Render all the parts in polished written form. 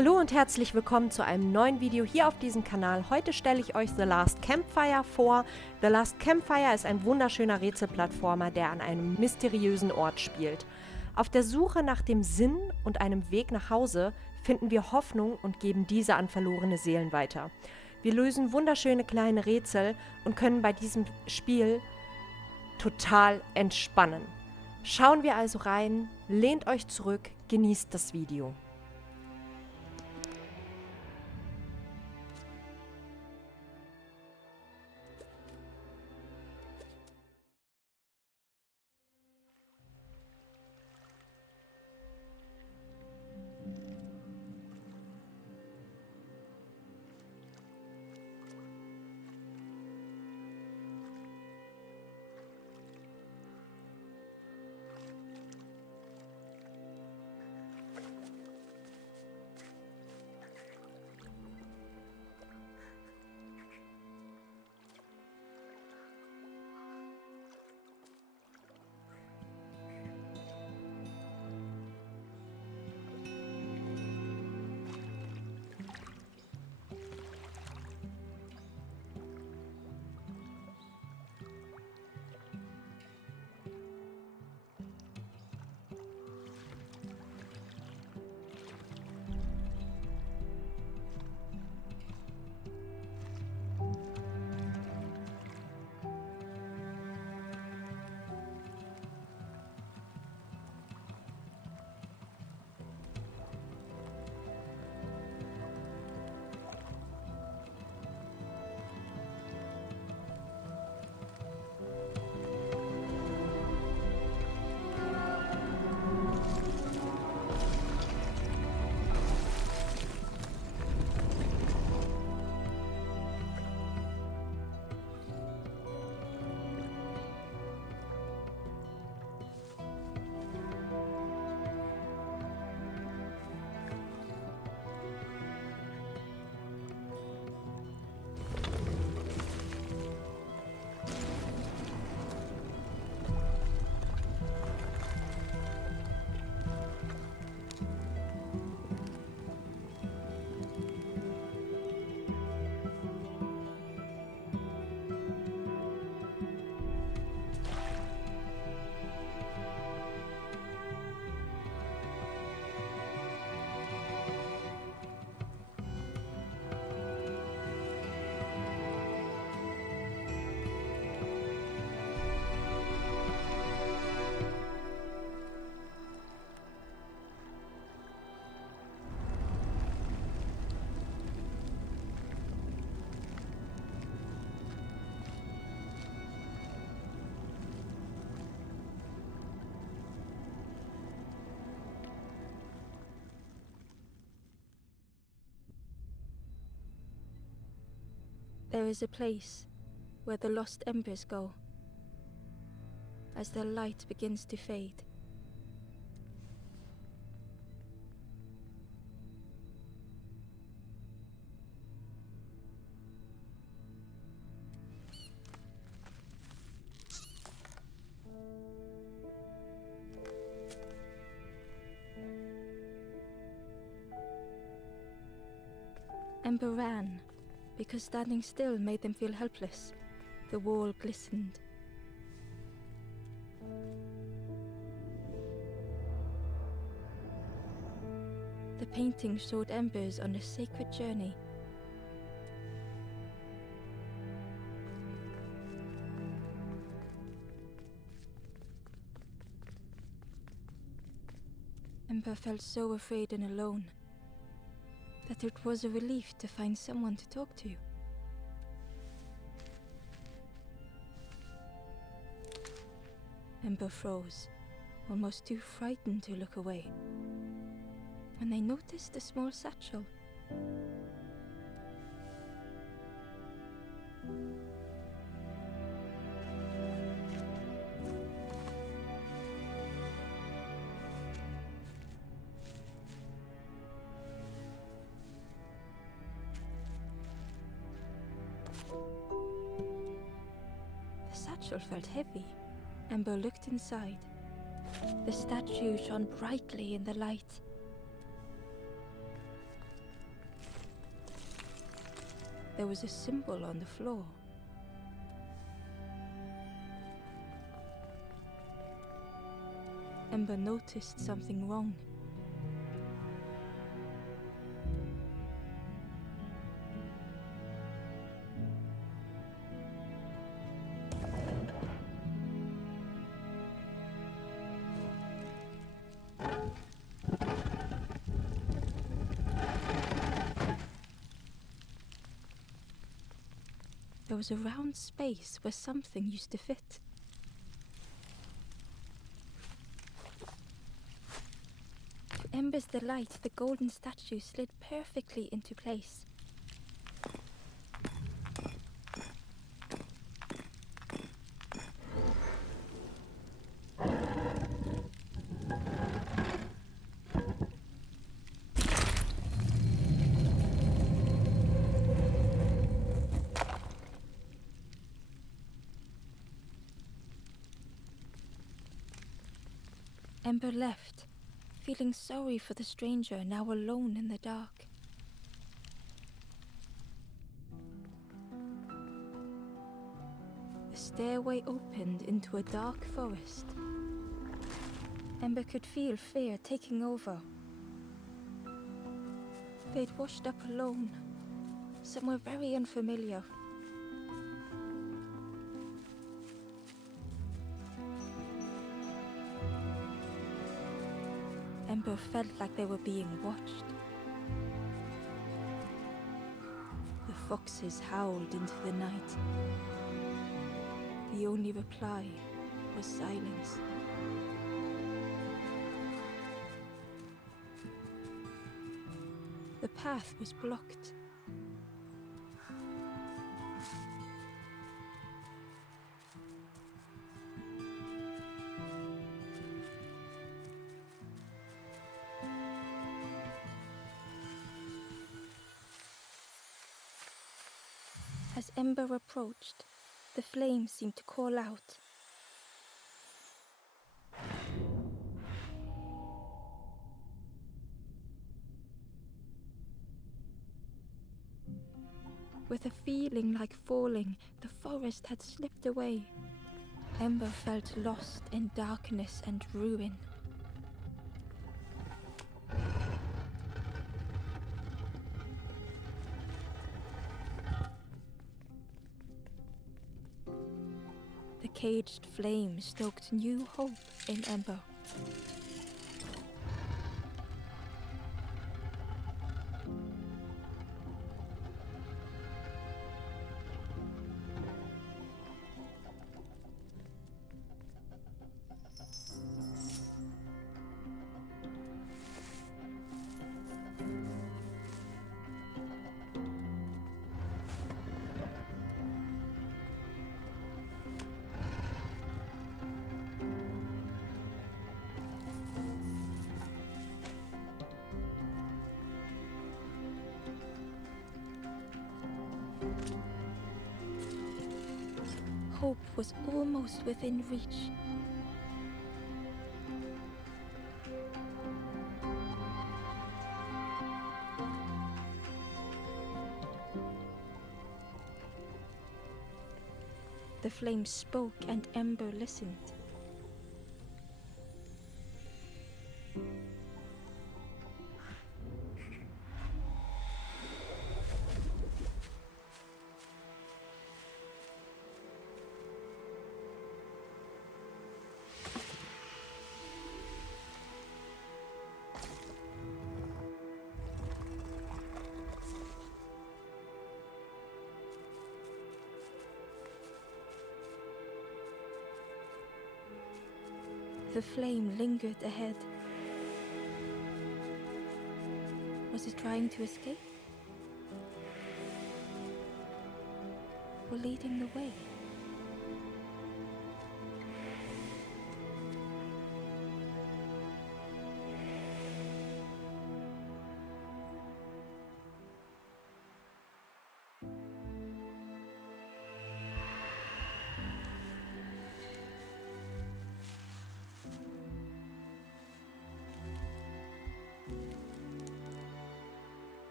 Hallo und herzlich willkommen zu einem neuen Video hier auf diesem Kanal. Heute stelle ich euch The Last Campfire vor. The Last Campfire ist ein wunderschöner Rätselplattformer, der an einem mysteriösen Ort spielt. Auf der Suche nach dem Sinn und einem Weg nach Hause finden wir Hoffnung und geben diese an verlorene Seelen weiter. Wir lösen wunderschöne kleine Rätsel und können bei diesem Spiel total entspannen. Schauen wir also rein, lehnt euch zurück, genießt das Video. There is a place where the lost embers go as their light begins to fade. Ember ran, because standing still made them feel helpless. The wall glistened. The painting showed embers on a sacred journey. Ember felt so afraid and alone that it was a relief to find someone to talk to. Ember froze, almost too frightened to look away, when they noticed a small satchel. The satchel felt heavy. Ember looked inside. The statue shone brightly in the light. there was a symbol on the floor. Ember noticed something wrong. There was a round space where something used to fit. To Ember's delight, the golden statue slid perfectly into place. Ember left, feeling sorry for the stranger now alone in the dark. The stairway opened into a dark forest. Ember could feel fear taking over. They'd washed up alone, somewhere very unfamiliar. Ember felt like they were being watched. The foxes howled into the night. The only reply was silence. The path was blocked. As Ember approached, the flames seemed to call out. With a feeling like falling, the forest had slipped away. Ember felt lost in darkness and ruin. The caged flame stoked new hope in Ember. Hope was almost within reach. The flame spoke and Ember listened. The flame lingered ahead. Was it trying to escape? Or leading the way?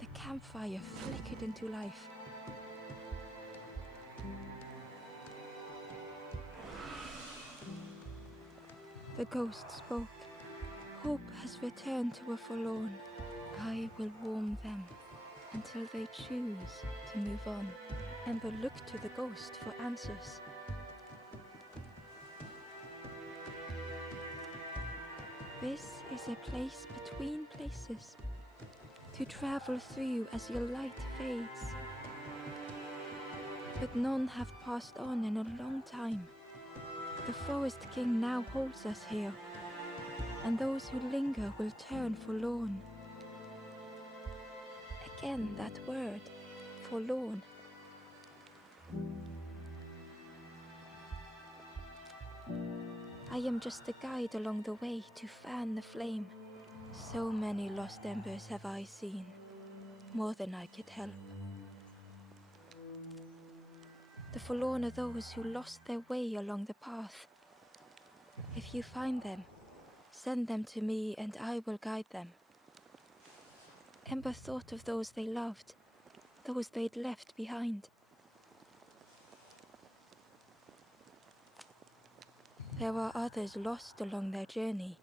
The campfire flickered into life. The ghost spoke. Hope has returned to a forlorn. I will warm them until they choose to move on. Ember looked to the ghost for answers. This is a place between places, to travel through as your light fades. But none have passed on in a long time. The Forest King now holds us here, and those who linger will turn forlorn. Again that word, forlorn. I am just a guide along the way to fan the flame. So many lost embers have I seen, more than I could help. The forlorn are those who lost their way along the path. If you find them, send them to me and I will guide them. Ember thought of those they loved, those they'd left behind. There are others lost along their journey.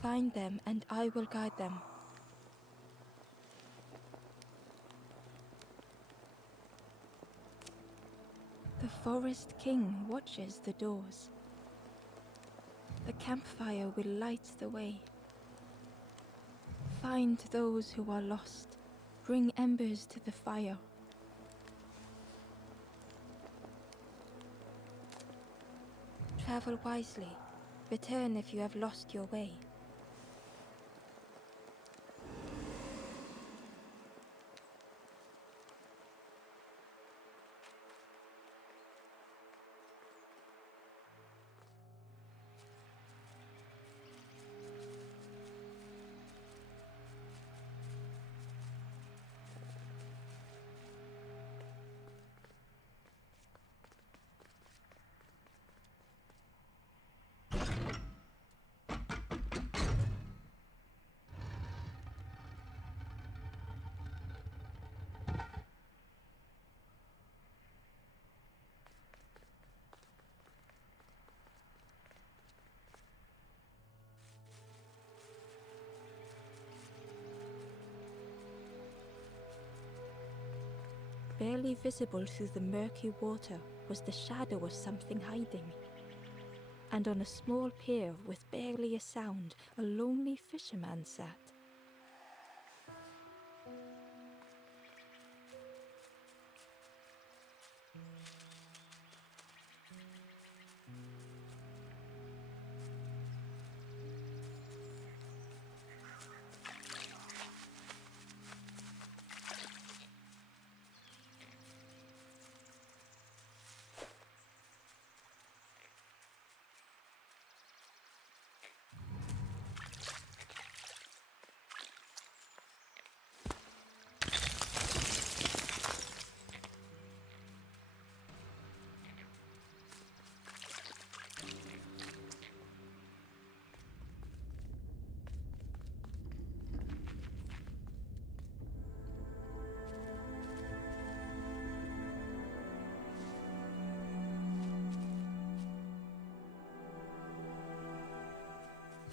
Find them and I will guide them. The Forest King watches the doors. The campfire will light the way. Find those who are lost. Bring embers to the fire. Travel wisely. Return if you have lost your way. Barely visible through the murky water was the shadow of something hiding. And on a small pier with barely a sound, a lonely fisherman sat.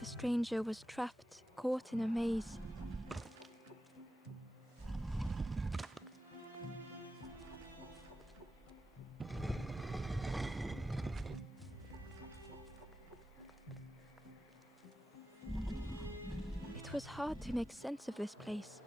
The stranger was trapped, caught in a maze. It was hard to make sense of this place.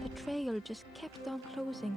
The trail just kept on closing.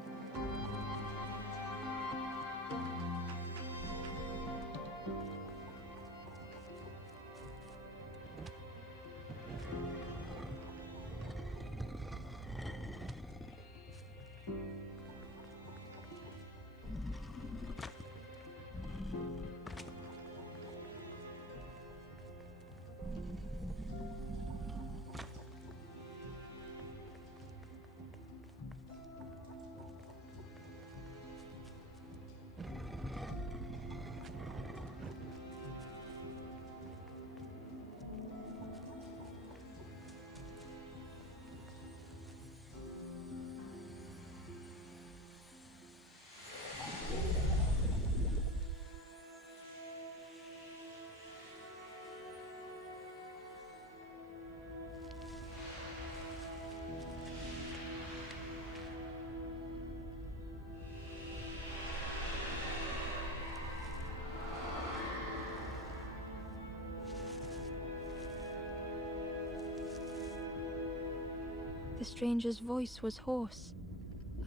The stranger's voice was hoarse.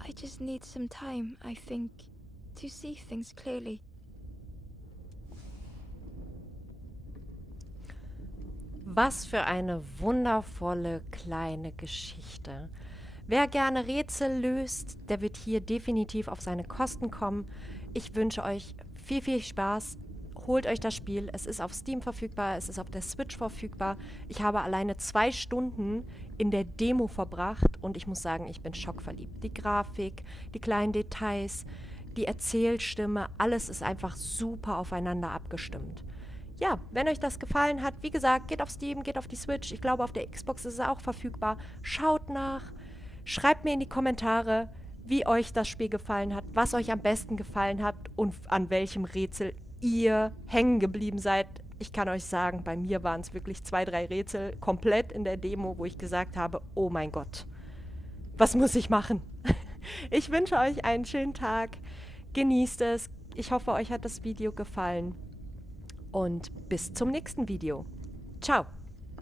I just need some time, I think, to see things clearly. Was für eine wundervolle kleine Geschichte. Wer gerne Rätsel löst, der wird hier definitiv auf seine Kosten kommen. Ich wünsche euch viel, viel Spaß. Holt euch das Spiel. Es ist auf Steam verfügbar, es ist auf der Switch verfügbar. Ich habe alleine 2 Stunden in der Demo verbracht und ich muss sagen, ich bin schockverliebt. Die Grafik, die kleinen Details, die Erzählstimme, alles ist einfach super aufeinander abgestimmt. Ja, wenn euch das gefallen hat, wie gesagt, geht auf Steam, geht auf die Switch. Ich glaube, auf der Xbox ist es auch verfügbar. Schaut nach, schreibt mir in die Kommentare, wie euch das Spiel gefallen hat, was euch am besten gefallen hat und an welchem Rätsel ihr hängen geblieben seid. Ich kann euch sagen, bei mir waren es wirklich 2, 3 Rätsel komplett in der Demo, wo ich gesagt habe, oh mein Gott, was muss ich machen? Ich wünsche euch einen schönen Tag, genießt es. Ich hoffe, euch hat das Video gefallen und bis zum nächsten Video. Ciao!